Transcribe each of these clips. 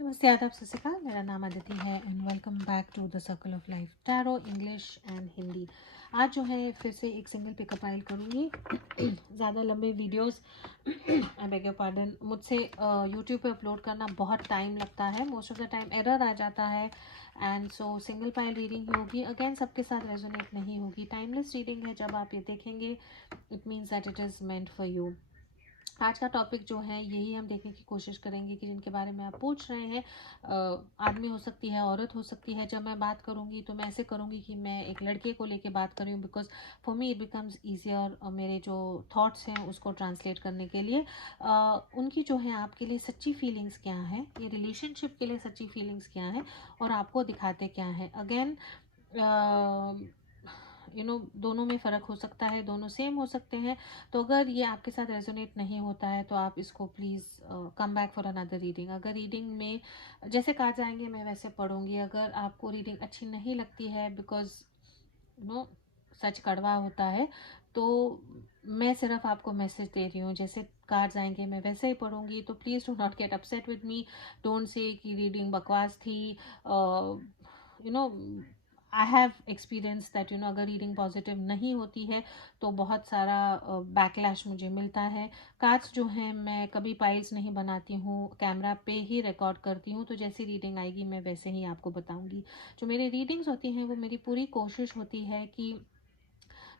नमस्ते, आदाब, सत श्री अकाल। मेरा नाम अदिति है and welcome back to the circle of life tarot English and Hindi. आज जो है फिर से एक सिंगल पिकअप आइल करूँगी। ज़्यादा लंबे videos I beg your pardon, मुझसे यूट्यूब पे अपलोड करना बहुत टाइम लगता है। Most of the time error आ जाता है and so single pile reading ही होगी। अगेन सबके साथ रेजोनेट नहीं होगी। टाइमलेस रीडिंग है। जब आप ये देखेंगे it means that it is meant for you. आज का टॉपिक जो है यही हम देखने की कोशिश करेंगे कि जिनके बारे में आप पूछ रहे हैं, आदमी हो सकती है, औरत हो सकती है। जब मैं बात करूंगी तो मैं ऐसे करूंगी कि मैं एक लड़के को लेके बात कर रही हूँ, because for me it becomes easier मेरे जो थॉट्स हैं उसको ट्रांसलेट करने के लिए। उनकी जो है आपके लिए सच्ची फीलिंग्स क्या है, ये रिलेशनशिप के लिए सच्ची फीलिंग्स क्या है और आपको दिखाते क्या है। अगेन दोनों में फ़र्क हो सकता है, दोनों सेम हो सकते हैं। तो अगर ये आपके साथ रेजोनेट नहीं होता है तो आप इसको please come back for another reading. अगर रीडिंग में जैसे कहा जाएंगे मैं वैसे पढ़ूंगी। अगर आपको रीडिंग अच्छी नहीं लगती है, बिकॉज नो सच कड़वा होता है, तो मैं सिर्फ आपको मैसेज दे रही हूँ। जैसे कार्ड्स आएंगे मैं वैसे ही पढ़ूंगी। तो please do not get upset with me. Don't say कि रीडिंग बकवास थी। You know I have experience that अगर रीडिंग पॉजिटिव नहीं होती है तो बहुत सारा बैकलैश मुझे मिलता है। कार्ड्स जो हैं मैं कभी पाइल्स नहीं बनाती हूँ, कैमरा पे ही रिकॉर्ड करती हूँ। तो जैसी रीडिंग आएगी मैं वैसे ही आपको बताऊंगी। जो मेरी रीडिंग्स होती हैं वो मेरी पूरी कोशिश होती है कि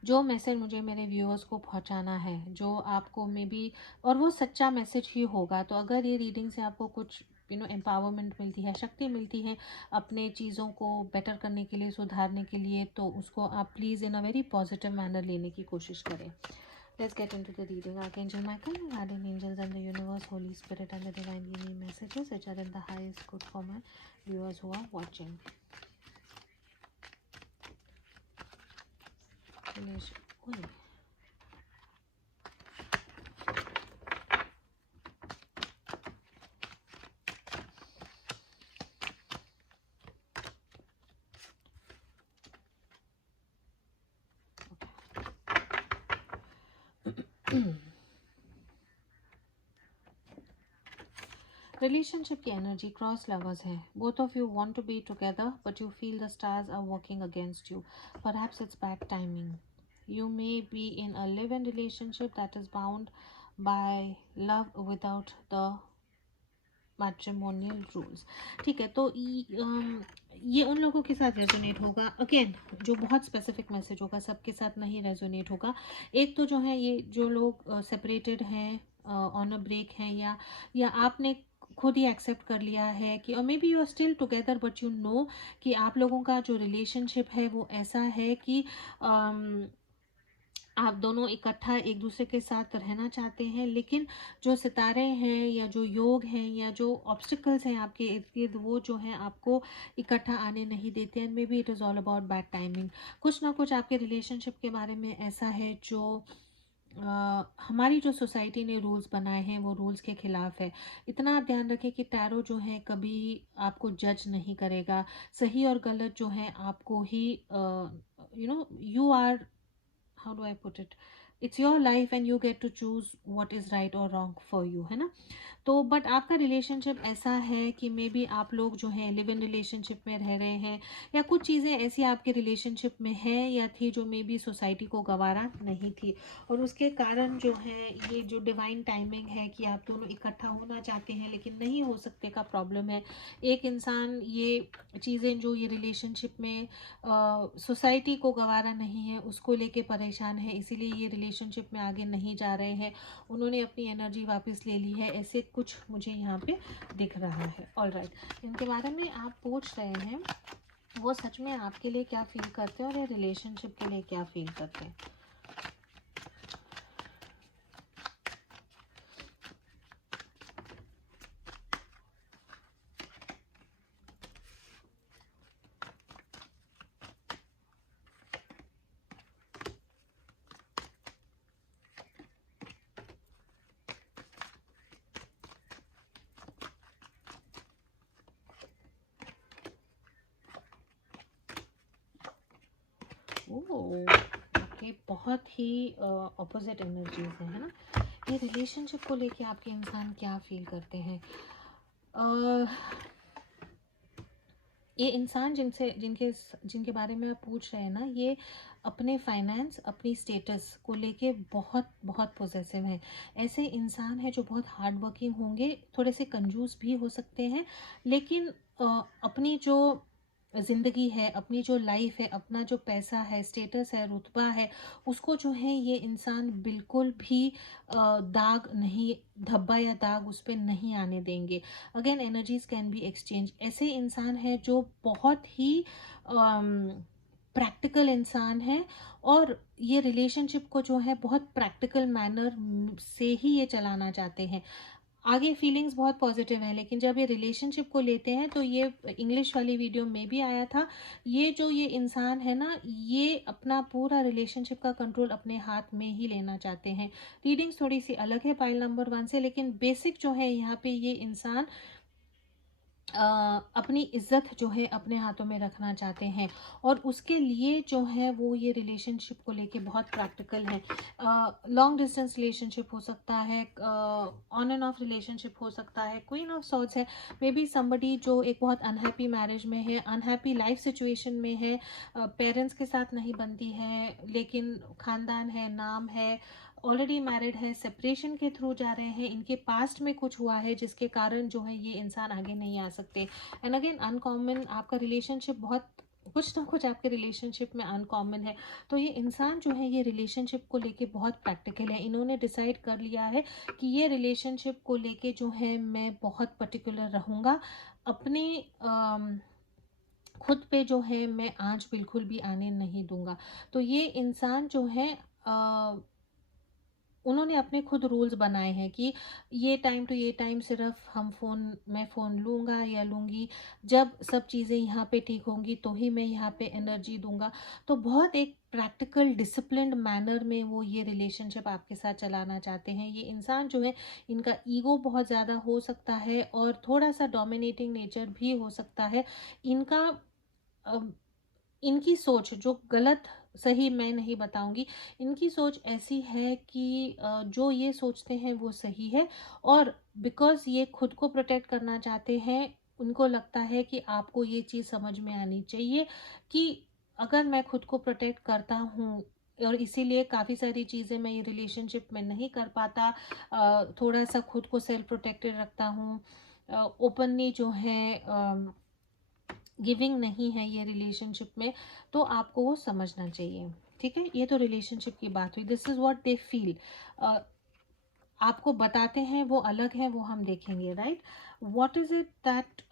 जो मैसेज मुझे मेरे व्यूअर्स को पहुंचाना है, जो आपको मे बी, और वो सच्चा मैसेज ही होगा। तो अगर ये रीडिंग से आपको कुछ एम्पावरमेंट मिलती है, शक्ति मिलती है अपने चीज़ों को बेटर करने के लिए, सुधारने के लिए, तो उसको आप please in a very positive manner लेने की कोशिश करें। Let's get into the reading. Archangel Michael, guardian angels and the universe, Holy Spirit and the divine give me messages which are in the highest good for my viewers who are watching. Oi. Relationship की energy cross lovers है। Both of you want to be together but you feel the stars are working against you. Perhaps it's bad timing. You may be in a live-in relationship that is bound by love without the matrimonial rules. ठीक है, तो ये उन लोगों के साथ resonate होगा। Again जो बहुत स्पेसिफिक मैसेज होगा सबके साथ नहीं रेजोनेट होगा। एक तो जो है ये जो लोग सेपरेटेड हैं, ऑन अ ब्रेक हैं, या आपने खुद ही एक्सेप्ट कर लिया है कि, और maybe you are still together but you know कि आप लोगों का जो रिलेशनशिप है वो ऐसा है कि आप दोनों इकट्ठा एक दूसरे के साथ रहना चाहते हैं, लेकिन जो सितारे हैं या जो योग हैं या जो ऑब्स्टिकल्स हैं आपके इर्द गिर्द, वो जो हैं आपको इकट्ठा आने नहीं देते हैं। May be it is all about bad timing. कुछ ना कुछ आपके रिलेशनशिप के बारे में ऐसा है जो हमारी जो सोसाइटी ने रूल्स बनाए हैं वो रूल्स के खिलाफ है। इतना आप ध्यान रखें कि टैरो जो है कभी आपको जज नहीं करेगा। सही और गलत जो है आपको ही, you are, how do I put it, it's your life and you get to choose what is right or wrong for you, है ना। तो बट आपका रिलेशनशिप ऐसा है कि मे बी आप लोग जो हैं लिव इन रिलेशनशिप में रह रहे हैं, या कुछ चीज़ें ऐसी आपके रिलेशनशिप में है या थी जो मे बी सोसाइटी को गवारा नहीं थी, और उसके कारण जो है ये जो डिवाइन टाइमिंग है कि आप दोनों इकट्ठा होना चाहते हैं लेकिन नहीं हो सकते का प्रॉब्लम है। एक इंसान ये चीज़ें जो ये रिलेशनशिप में सोसाइटी को गवारा नहीं है उसको लेके परेशान है, इसीलिए ये रिलेशनशिप में आगे नहीं जा रहे हैं। उन्होंने अपनी एनर्जी वापस ले ली है, ऐसे कुछ मुझे यहाँ पे दिख रहा है। ऑल राइट, इनके बारे में आप पूछ रहे हैं वो सच में आपके लिए क्या फील करते हैं और ये रिलेशनशिप के लिए क्या फील करते हैं। ओके, बहुत ही ऑपोजिट एनर्जीज है ना। ये रिलेशनशिप को लेके आपके इंसान क्या फील करते हैं। ये इंसान जिनसे जिनके जिनके बारे में आप पूछ रहे हैं ना, ये अपने फाइनेंस, अपनी स्टेटस को लेके बहुत बहुत पॉसेसिव हैं। ऐसे इंसान हैं जो बहुत हार्ड वर्किंग होंगे, थोड़े से कंजूस भी हो सकते हैं, लेकिन अपनी जो ज़िंदगी है, अपनी जो लाइफ है, अपना जो पैसा है, स्टेटस है, रुतबा है, उसको जो है ये इंसान बिल्कुल भी दाग नहीं, धब्बा या दाग उस पे नहीं आने देंगे। Again energies can be exchange. ऐसे इंसान है जो बहुत ही प्रैक्टिकल इंसान है, और ये रिलेशनशिप को जो है बहुत प्रैक्टिकल मैनर से ही ये चलाना चाहते हैं। आगे फीलिंग्स बहुत पॉजिटिव है, लेकिन जब ये रिलेशनशिप को लेते हैं तो ये इंग्लिश वाली वीडियो में भी आया था, ये जो ये इंसान है ना, ये अपना पूरा रिलेशनशिप का कंट्रोल अपने हाथ में ही लेना चाहते हैं। रीडिंग्स थोड़ी सी अलग है पाइल नंबर 1 से, लेकिन बेसिक जो है यहाँ पे ये इंसान अपनी इज्जत जो है अपने हाथों में रखना चाहते हैं, और उसके लिए जो है वो ये रिलेशनशिप को लेके बहुत प्रैक्टिकल है। लॉन्ग डिस्टेंस रिलेशनशिप हो सकता है, ऑन एंड ऑफ रिलेशनशिप हो सकता है, क्वीन ऑफ सॉर्ड्स है, मे बी समबडी जो एक बहुत अनहैप्पी मैरिज में है, अनहैप्पी लाइफ सिचुएशन में है, पेरेंट्स के साथ नहीं बनती है, लेकिन खानदान है, नाम है, ऑलरेडी मैरिड है, सेपरेशन के थ्रू जा रहे हैं, इनके पास्ट में कुछ हुआ है जिसके कारण जो है ये इंसान आगे नहीं आ सकते। एंड अगेन अनकॉमन, आपका रिलेशनशिप बहुत, कुछ ना कुछ आपके रिलेशनशिप में अनकॉमन है। तो ये इंसान जो है ये रिलेशनशिप को लेके बहुत प्रैक्टिकल है। इन्होंने डिसाइड कर लिया है कि ये रिलेशनशिप को लेके जो है मैं बहुत पर्टिकुलर रहूँगा। अपने खुद पे जो है मैं आँच बिल्कुल भी आने नहीं दूंगा। तो ये इंसान जो है उन्होंने अपने खुद रूल्स बनाए हैं कि ये टाइम टू ये टाइम सिर्फ मैं फ़ोन लूँगा या लूँगी, जब सब चीज़ें यहाँ पे ठीक होंगी तो ही मैं यहाँ पे एनर्जी दूँगा। तो बहुत एक प्रैक्टिकल डिसिप्लिन्ड मैनर में वो ये रिलेशनशिप आपके साथ चलाना चाहते हैं। ये इंसान जो है, इनका ईगो बहुत ज़्यादा हो सकता है और थोड़ा-सा डोमिनेटिंग नेचर भी हो सकता है। इनका अ, इनकी सोच जो गलत, सही मैं नहीं बताऊंगी, इनकी सोच ऐसी है कि जो ये सोचते हैं वो सही है, और बिकॉज़ ये खुद को प्रोटेक्ट करना चाहते हैं, उनको लगता है कि आपको ये चीज़ समझ में आनी चाहिए कि अगर मैं खुद को प्रोटेक्ट करता हूँ, और इसीलिए काफ़ी सारी चीज़ें मैं ये रिलेशनशिप में नहीं कर पाता, थोड़ा सा खुद को सेल्फ प्रोटेक्टेड रखता हूँ, ओपनली जो है गिविंग नहीं है ये रिलेशनशिप में, तो आपको वो समझना चाहिए। ठीक है, ये तो रिलेशनशिप की बात हुई। This is what they feel. आपको बताते हैं वो अलग है, वो हम देखेंगे, right. What is it that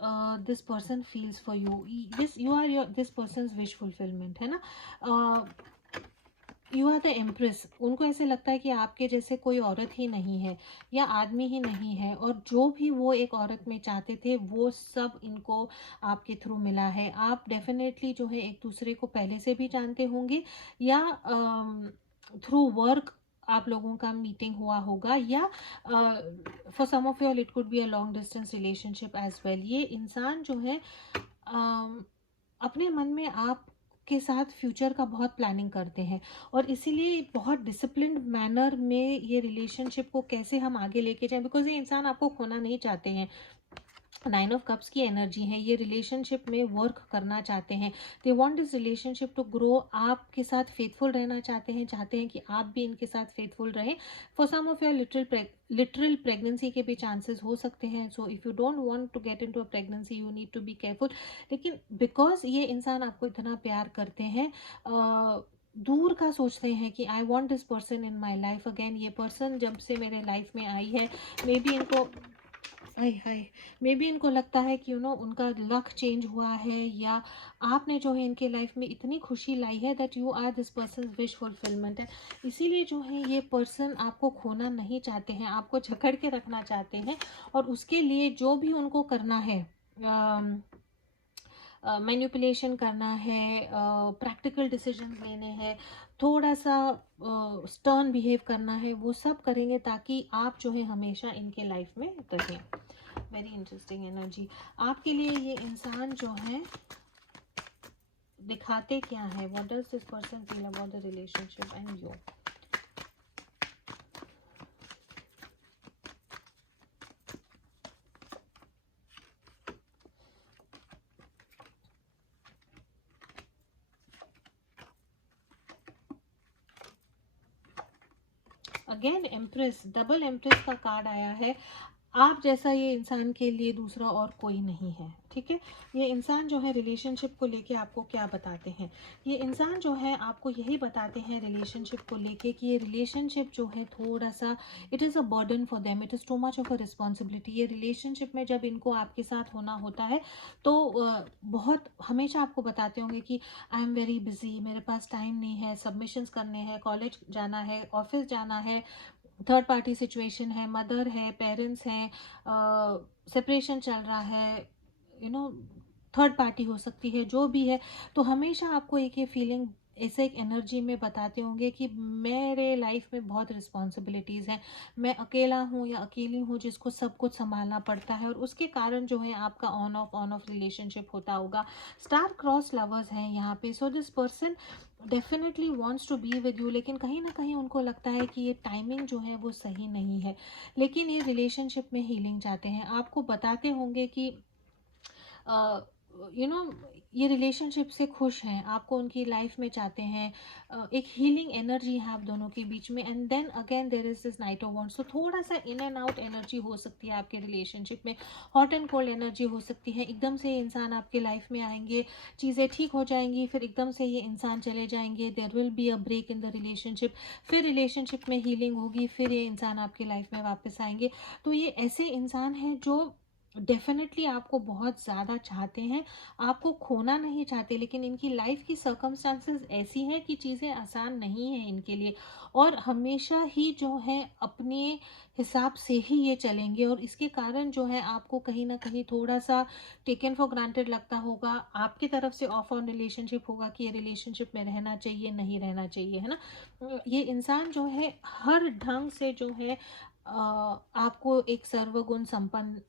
this person feels for you, this you are your this person wish fulfilment, है ना। You are the empress. उनको ऐसे लगता है कि आपके जैसे कोई औरत ही नहीं है या आदमी ही नहीं है, और जो भी वो एक औरत में चाहते थे वो सब इनको आपके थ्रू मिला है। आप डेफिनेटली जो है एक दूसरे को पहले से भी जानते होंगे, या थ्रू वर्क आप लोगों का मीटिंग हुआ होगा, या for some of you it could be a long distance relationship as well. ये इंसान जो है अपने मन में आप के साथ फ्यूचर का बहुत प्लानिंग करते हैं, और इसीलिए बहुत डिसिप्लिन्ड मैनर में ये रिलेशनशिप को कैसे हम आगे लेके जाएं, बिकॉज ये इंसान आपको खोना नहीं चाहते हैं। 9 ऑफ कप्स की एनर्जी है, ये रिलेशनशिप में वर्क करना चाहते हैं। They want this relationship to grow, आपके साथ फेथफुल रहना चाहते हैं, चाहते हैं कि आप भी इनके साथ फेथफुल रहें। For some of your literal pregnancy के भी चांसेस हो सकते हैं, so if you don't want to get into a pregnancy you need to be careful. लेकिन बिकॉज ये इंसान आपको इतना प्यार करते हैं, दूर का सोचते हैं कि I want this person in my life again. ये पर्सन जब से मेरे लाइफ में आई है, मे बी इनको, हाय हाय, मे बी इनको लगता है कि उनका लक चेंज हुआ है, या आपने जो है इनके लाइफ में इतनी खुशी लाई है that you are this person wish fulfilment है। इसीलिए जो है ये पर्सन आपको खोना नहीं चाहते हैं, आपको जकड़ के रखना चाहते हैं, और उसके लिए जो भी उनको करना है, मैनिपुलेशन करना है, प्रैक्टिकल डिसीजन लेने हैं, थोड़ा सा स्टर्न बिहेव करना है, वो सब करेंगे ताकि आप जो है हमेशा इनके लाइफ में रहें। Very interesting energy. आपके लिए ये इंसान जो है दिखाते क्या है, what does this person feel about the relationship and you. Again empress, double empress का कार्ड आया है। आप जैसा ये इंसान के लिए दूसरा और कोई नहीं है, ठीक है। ये इंसान जो है रिलेशनशिप को लेके आपको क्या बताते हैं, ये इंसान जो है आपको यही बताते हैं रिलेशनशिप को लेके कि ये रिलेशनशिप जो है थोड़ा सा it is a burden for them, it is too much of a responsibility. ये रिलेशनशिप में जब इनको आपके साथ होना होता है तो बहुत हमेशा आपको बताते होंगे कि आई एम वेरी बिजी, मेरे पास टाइम नहीं है, सबमिशंस करने हैं, कॉलेज जाना है, ऑफिस जाना है, थर्ड पार्टी सिचुएशन है, मदर है, पेरेंट्स हैं, सेपरेशन चल रहा है, यू नो थर्ड पार्टी हो सकती है, जो भी है। तो हमेशा आपको एक ये फीलिंग ऐसे एक एनर्जी में बताते होंगे कि मेरे लाइफ में बहुत रिस्पॉन्सिबिलिटीज़ हैं, मैं अकेला हूँ या अकेली हूँ जिसको सब कुछ संभालना पड़ता है, और उसके कारण जो है आपका ऑन ऑफ रिलेशनशिप होता होगा। स्टार क्रॉस लवर्स हैं यहाँ पे। So this person definitely wants to be with you, लेकिन कहीं ना कहीं उनको लगता है कि ये टाइमिंग जो है वो सही नहीं है, लेकिन ये रिलेशनशिप में हीलिंग चाहते हैं। आपको बताते होंगे कि यू नो ये रिलेशनशिप से खुश हैं, आपको उनकी लाइफ में चाहते हैं, एक हीलिंग एनर्जी है आप दोनों के बीच में। And then again there is this knight of wands, तो थोड़ा सा इन एंड आउट एनर्जी हो सकती है आपके रिलेशनशिप में, हॉट एंड कोल्ड एनर्जी हो सकती है। एकदम से ये इंसान आपके लाइफ में आएंगे, चीज़ें ठीक हो जाएंगी, फिर एकदम से ये इंसान चले जाएंगे, there will be a break in the relationship, फिर रिलेशनशिप में हीलिंग होगी, फिर ये इंसान आपके लाइफ में वापस आएंगे। तो ये ऐसे इंसान हैं जो डेफिनेटली आपको बहुत ज़्यादा चाहते हैं, आपको खोना नहीं चाहते, लेकिन इनकी लाइफ की सर्कमस्टांसेस ऐसी हैं कि चीज़ें आसान नहीं हैं इनके लिए, और हमेशा ही जो है अपने हिसाब से ही ये चलेंगे, और इसके कारण जो है आपको कहीं ना कहीं थोड़ा सा टेकन फॉर ग्रांटेड लगता होगा, आपकी तरफ से ऑफ ऑन रिलेशनशिप होगा कि ये रिलेशनशिप में रहना चाहिए नहीं रहना चाहिए, है ना। ये इंसान जो है हर ढंग से जो है आपको एक सर्वगुण संपन्न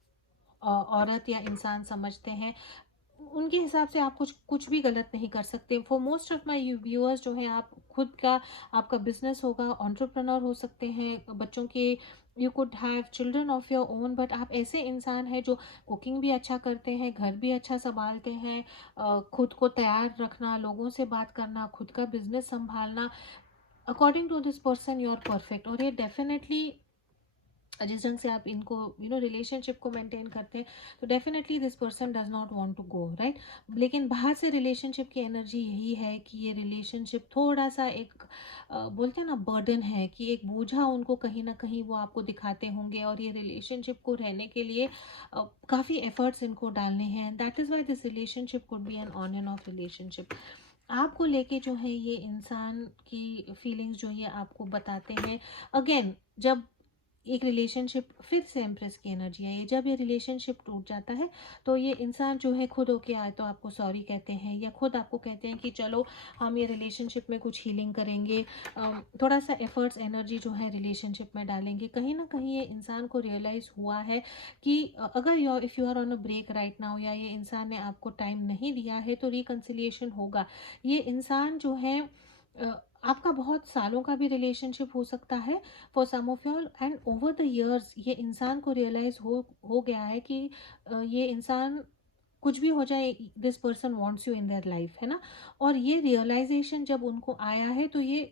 औरत या इंसान समझते हैं। उनके हिसाब से आप कुछ कुछ भी गलत नहीं कर सकते। For most of my viewers जो है आप खुद का आपका बिजनेस होगा, एंटरप्रेन्योर हो सकते हैं, बच्चों के you could have children of your own, but आप ऐसे इंसान हैं जो कुकिंग भी अच्छा करते हैं, घर भी अच्छा संभालते हैं, खुद को तैयार रखना, लोगों से बात करना, खुद का बिजनेस संभालना, according to this person you are perfect. और ये डेफिनेटली जिस ढंग से आप इनको रिलेशनशिप को मेंटेन करते हैं, तो definitely this person does not want to go, right. लेकिन बाहर से रिलेशनशिप की एनर्जी यही है कि ये रिलेशनशिप थोड़ा सा एक बोलते हैं ना बर्डन है, कि एक बोझा उनको कहीं ना कहीं वो आपको दिखाते होंगे, और ये रिलेशनशिप को रहने के लिए काफ़ी एफर्ट्स इनको डालने हैं। That is why this relationship could be an on and off relationship. आपको लेके जो है ये इंसान की फीलिंग्स जो ये आपको बताते हैं। अगेन जब एक रिलेशनशिप फिर से एम्प्रेस की एनर्जी है, ये जब ये रिलेशनशिप टूट जाता है तो ये इंसान जो है खुद होके आए तो आपको सॉरी कहते हैं, या खुद आपको कहते हैं कि चलो हम ये रिलेशनशिप में कुछ हीलिंग करेंगे, थोड़ा सा एफर्ट्स एनर्जी जो है रिलेशनशिप में डालेंगे। कहीं ना कहीं ये इंसान को रियलाइज़ हुआ है कि अगर if you are on a break right now, या ये इंसान ने आपको टाइम नहीं दिया है, तो रिकन्सिलिएशन होगा। ये इंसान जो है आपका बहुत सालों का भी रिलेशनशिप हो सकता है for some of y'all, and over the years ये इंसान को रियलाइज हो गया है कि ये इंसान कुछ भी हो जाए, this person wants you in their life, है ना। और ये रियलाइजेशन जब उनको आया है तो ये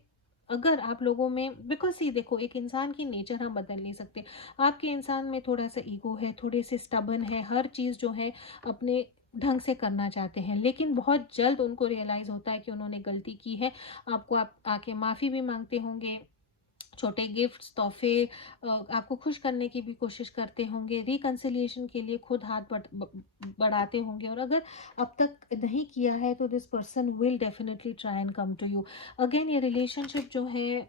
अगर आप लोगों में, बिकॉज सी देखो एक इंसान की नेचर हम बदल नहीं सकते, आपके इंसान में थोड़ा सा ईगो है, थोड़े से स्टबन है, हर चीज़ जो है अपने ढंग से करना चाहते हैं, लेकिन बहुत जल्द उनको रियलाइज़ होता है कि उन्होंने गलती की है। आपको आप आके माफ़ी भी मांगते होंगे, छोटे गिफ्ट्स, तोहफे, आपको खुश करने की भी कोशिश करते होंगे, रिकन्सिलिएशन के लिए खुद हाथ बढ़ाते होंगे, और अगर अब तक नहीं किया है तो this person will definitely try and come to you. Again ये रिलेशनशिप जो है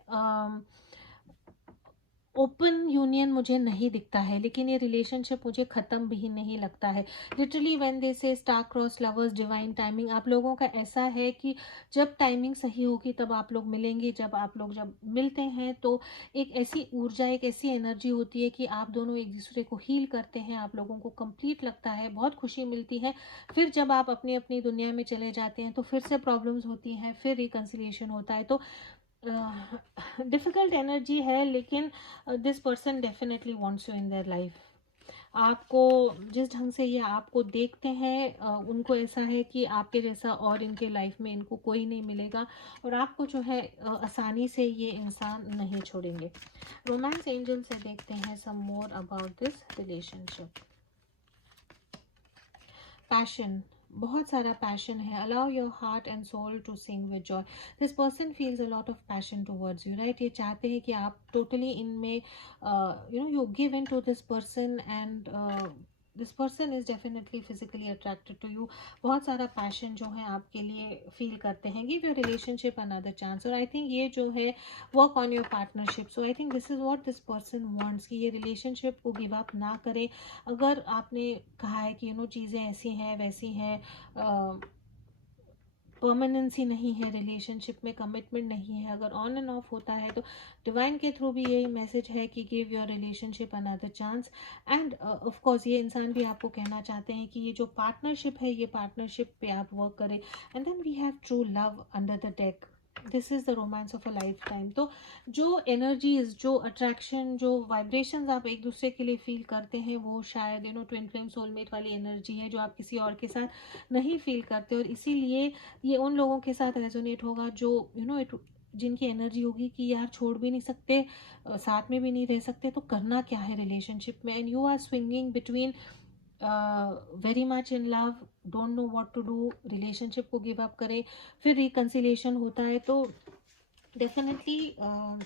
ओपन यूनियन मुझे नहीं दिखता है, लेकिन ये रिलेशनशिप मुझे ख़त्म भी नहीं लगता है। लिटरली व्हेन दे से star cross lovers divine timing, आप लोगों का ऐसा है कि जब टाइमिंग सही होगी तब आप लोग मिलेंगे, जब मिलते हैं तो एक ऐसी ऊर्जा, एक ऐसी एनर्जी होती है कि आप दोनों एक दूसरे को हील करते हैं, आप लोगों को कंप्लीट लगता है, बहुत खुशी मिलती है। फिर जब आप अपनी अपनी दुनिया में चले जाते हैं तो फिर से प्रॉब्लम्स होती हैं, फिर रिकन्सिलिएशन होता है। तो डिफ़िकल्ट एनर्जी है, लेकिन this person definitely wants you in their life. आपको जिस ढंग से ये आपको देखते हैं उनको ऐसा है कि आपके जैसा और इनके लाइफ में इनको कोई नहीं मिलेगा, और आपको जो है आसानी से ये इंसान नहीं छोड़ेंगे। रोमांस एंजल से देखते हैं some more about this relationship. Passion, बहुत सारा पैशन है। Allow your heart and soul to sing with joy. This person feels a lot of passion towards you, right. ये चाहते हैं कि आप टोटली इनमें you give in to this person, and this person is definitely physically attracted to you. बहुत सारा passion जो है आपके लिए फील करते हैं। Give your relationship another chance. और आई थिंक ये जो है work on your partnership. So I think this is what this person wants, कि ये रिलेशनशिप को गिव अप ना करे। अगर आपने कहा है कि चीज़ें ऐसी हैं वैसी हैं, परमानेंसी नहीं है रिलेशनशिप में, कमिटमेंट नहीं है, अगर ऑन एंड ऑफ होता है, तो डिवाइन के थ्रू भी यही मैसेज है कि give your relationship another chance. End of course ये इंसान भी आपको कहना चाहते हैं कि ये जो पार्टनरशिप है, ये पार्टनरशिप पे आप वर्क करें, and then we have true love under the deck. This is the romance of a lifetime. तो जो एनर्जीज, जो अट्रैक्शन, जो वाइब्रेशंस आप एक दूसरे के लिए फील करते हैं, वो शायद ट्विन फ्लेम सोलमेट वाली एनर्जी है जो आप किसी और के साथ नहीं फील करते। और इसीलिए ये उन लोगों के साथ रेजोनेट होगा जो इट जिनकी एनर्जी होगी कि यार छोड़ भी नहीं सकते, साथ में भी नहीं रह सकते, तो करना क्या है रिलेशनशिप में। And you are swinging between very much in love, don't know what to do, relationship को गिव अप करें, फिर रिकन्सिलिएशन होता है। तो definitely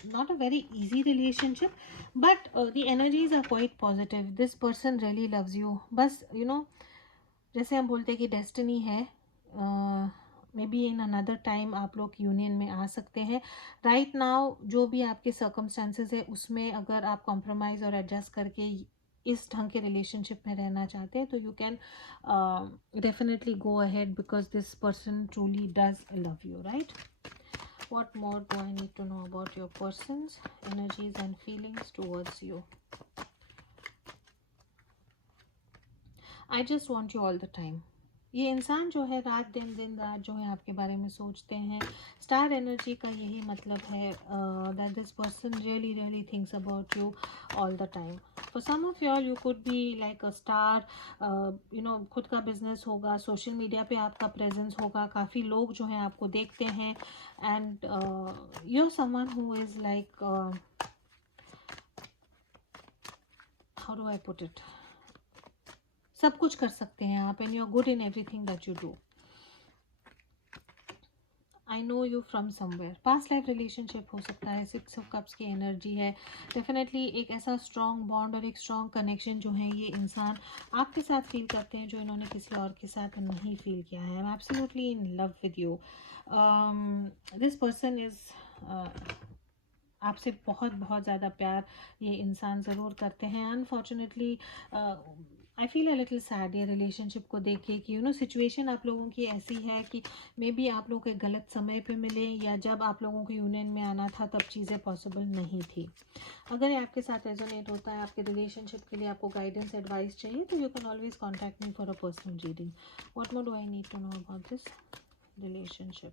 not a very easy relationship, but the energies are quite positive. This person really loves you. बस जैसे हम बोलते हैं कि डेस्टिनी है, may be in another time आप लोग यूनियन में आ सकते हैं। राइट नाउ जो भी आपके सर्कमस्टांसेस है, उसमें अगर आप कॉम्प्रोमाइज़ और एडजस्ट करके इस ढंग के रिलेशनशिप में रहना चाहते हैं, तो you can definitely go ahead, because this person truly does love you, right. What more do I need to know about your person's energies and feelings towards you? I just want you all the time. ये इंसान जो है रात दिन दिन रात जो है आपके बारे में सोचते हैं। स्टार एनर्जी का यही मतलब है that this person really really thinks about you all the time. For some of you you could be like a star, खुद का बिजनेस होगा, सोशल मीडिया पे आपका प्रेजेंस होगा, काफ़ी लोग जो हैं आपको देखते हैं, and you are someone who is like, how do I put it, सब कुछ कर सकते हैं आप, and you are good in everything that you do. I know you from somewhere, past life relationship हो सकता है। 6 ऑफ कप्स की एनर्जी है। डेफिनेटली एक ऐसा स्ट्रॉन्ग बॉन्ड और एक स्ट्रॉन्ग कनेक्शन जो है ये इंसान आपके साथ फील करते हैं, जो इन्होंने किसी और के साथ नहीं फील किया है। I am absolutely in love with you. This person is, आपसे बहुत बहुत ज़्यादा प्यार ये इंसान ज़रूर करते हैं। Unfortunately I feel a little sad ये रिलेशनशिप को देख के कि सिचुएशन आप लोगों की ऐसी है कि मे बी आप लोग एक गलत समय पे मिले, या जब आप लोगों को यूनियन में आना था तब चीज़ें पॉसिबल नहीं थी। अगर ये आपके साथ रेजोनेट होता है, आपके रिलेशनशिप के लिए आपको गाइडेंस एडवाइस चाहिए, तो you can always contact me for a personal reading. What more do I need to know about this relationship?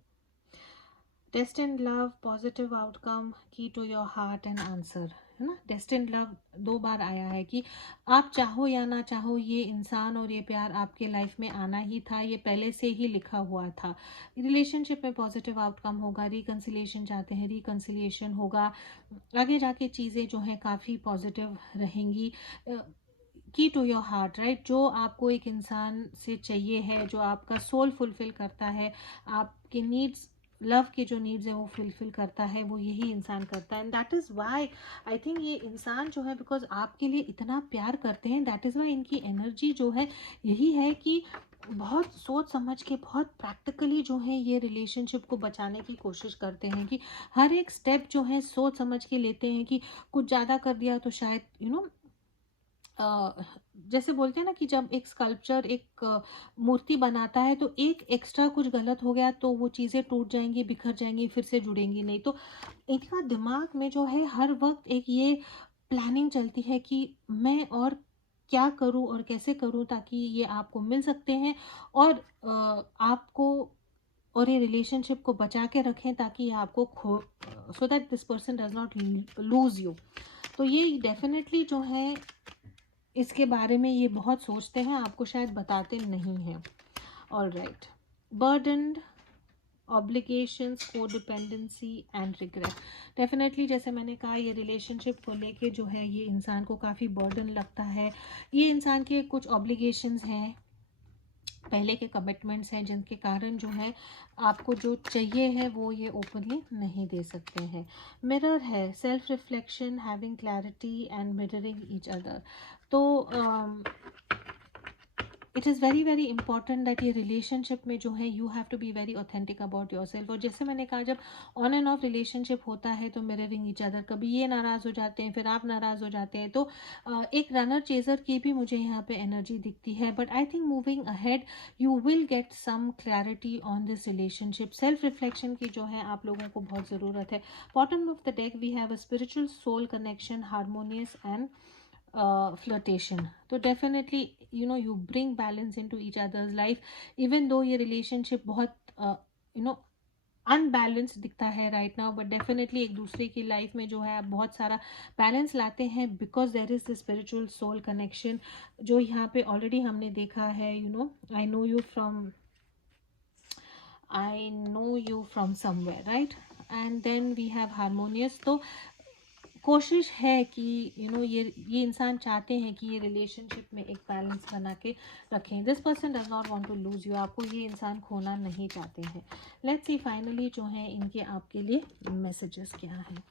Destined love, positive outcome, key to your heart and answer, है ना। Destined love 2 बार आया है कि आप चाहो या ना चाहो, ये इंसान और ये प्यार आपके लाइफ में आना ही था, ये पहले से ही लिखा हुआ था। रिलेशनशिप में पॉजिटिव आउटकम होगा, रिकन्सिलिएशन चाहते हैं, रिकन्सिलिएशन होगा, आगे जाके चीज़ें जो हैं काफ़ी पॉजिटिव रहेंगी। की टू योर हार्ट, राइट, जो आपको एक इंसान से चाहिए है, जो आपका सोल फुलफिल करता है, आपके नीड्स, लव के जो नीड्स है वो फुलफिल करता है, वो यही इंसान करता है। And that is Y I think ये इंसान जो है, बिकॉज आपके लिए इतना प्यार करते हैं, दैट इज़ वाई इनकी एनर्जी जो है यही है कि बहुत सोच समझ के, बहुत प्रैक्टिकली जो है ये रिलेशनशिप को बचाने की कोशिश करते हैं, कि हर एक स्टेप जो है सोच समझ के लेते हैं, कि कुछ ज़्यादा कर दिया तो शायद जैसे बोलते हैं ना कि जब एक स्कल्पचर, एक मूर्ति बनाता है, तो एक एक्स्ट्रा कुछ गलत हो गया तो वो चीज़ें टूट जाएंगी, बिखर जाएंगी, फिर से जुड़ेंगी नहीं। तो इनका दिमाग में जो है हर वक्त एक ये प्लानिंग चलती है कि मैं और क्या करूं और कैसे करूं ताकि ये आपको मिल सकते हैं, और आपको और ये रिलेशनशिप को बचा के रखें, ताकि ये आपको खो, so that this person does not lose you. तो ये डेफिनेटली जो है इसके बारे में ये बहुत सोचते हैं, आपको शायद बताते नहीं हैं। Alright, burdened, obligations, codependency and regret. Definitely जैसे मैंने कहा, ये रिलेशनशिप को लेके जो है ये इंसान को काफ़ी बर्डन लगता है। ये इंसान के कुछ ऑब्लिगेशंस हैं, पहले के कमिटमेंट्स हैं, जिनके कारण जो है आपको जो चाहिए है वो ये ओपनली नहीं दे सकते हैं। मिरर है, self reflection, having clarity and mirroring each other. तो it is very very important that ये रिलेशनशिप में जो है you have to be very authentic about yourself. और जैसे मैंने कहा, जब ऑन एंड ऑफ रिलेशनशिप होता है तो मिररिंग ईच अदर, कभी ये नाराज़ हो जाते हैं, फिर आप नाराज़ हो जाते हैं, तो एक रनर चेजर की भी मुझे यहाँ पे एनर्जी दिखती है। But I think moving ahead you will get some clarity on this relationship. Self reflection की जो है आप लोगों को बहुत ज़रूरत है। Bottom of the deck we have a spiritual soul connection, harmonious and flirtation. तो definitely you bring balance into each other's life, even though ये relationship बहुत you know अनबैलेंस दिखता है राइट नाउ, बट डेफिनेटली एक दूसरे की life में जो है आप बहुत सारा बैलेंस लाते हैं, because there is the spiritual soul connection जो यहाँ पे ऑलरेडी हमने देखा है। I know you from somewhere, right. And then we have harmonious. तो कोशिश है कि ये इंसान चाहते हैं कि ये रिलेशनशिप में एक बैलेंस बना के रखें। This person does not want to lose you, आपको ये इंसान खोना नहीं चाहते हैं। लेट्स सी फाइनली जो है इनके आपके लिए मैसेजेस क्या हैं।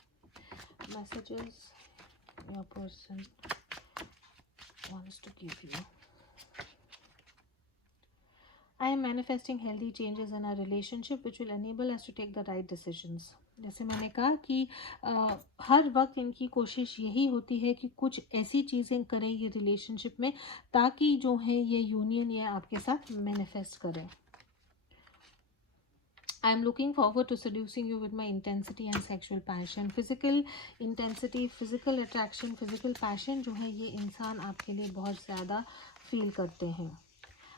Messages your person wants to give you. I am manifesting healthy changes in our relationship which will enable us to take the right decisions. जैसे मैंने कहा कि हर वक्त इनकी कोशिश यही होती है कि कुछ ऐसी चीज़ें करें ये रिलेशनशिप में, ताकि जो है ये यूनियन ये आपके साथ मैनिफेस्ट करें। I am looking forward to seducing you with my intensity and sexual passion. Physical intensity, physical attraction, physical passion जो है ये इंसान आपके लिए बहुत ज़्यादा फील करते हैं।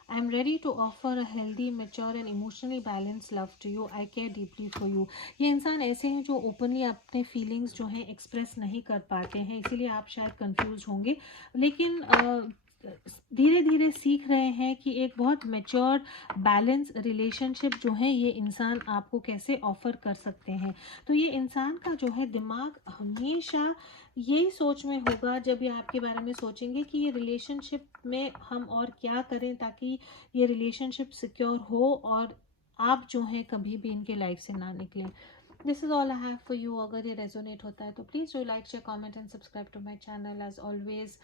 I am ready to offer a healthy, mature and emotionally balanced love to you. I care deeply for you. ये इंसान ऐसे हैं जो ओपनली अपने फीलिंग्स जो हैं एक्सप्रेस नहीं कर पाते हैं, इसीलिए आप शायद कंफ्यूज होंगे, लेकिन धीरे धीरे सीख रहे हैं कि एक बहुत मैच्योर बैलेंस रिलेशनशिप जो है ये इंसान आपको कैसे ऑफर कर सकते हैं। तो ये इंसान का जो है दिमाग हमेशा यही सोच में होगा, जब ये आपके बारे में सोचेंगे कि ये रिलेशनशिप में हम और क्या करें ताकि ये रिलेशनशिप सिक्योर हो और आप जो है कभी भी इनके लाइफ से ना निकलें। This is all I have for you. अगर ये रेजोनेट होता है तो please do like, share, comment and subscribe to my channel. As always,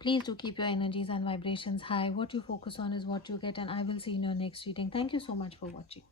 please do keep your energies and vibrations high. What you focus on is what you get, and I will see you in your next reading. Thank you so much for watching.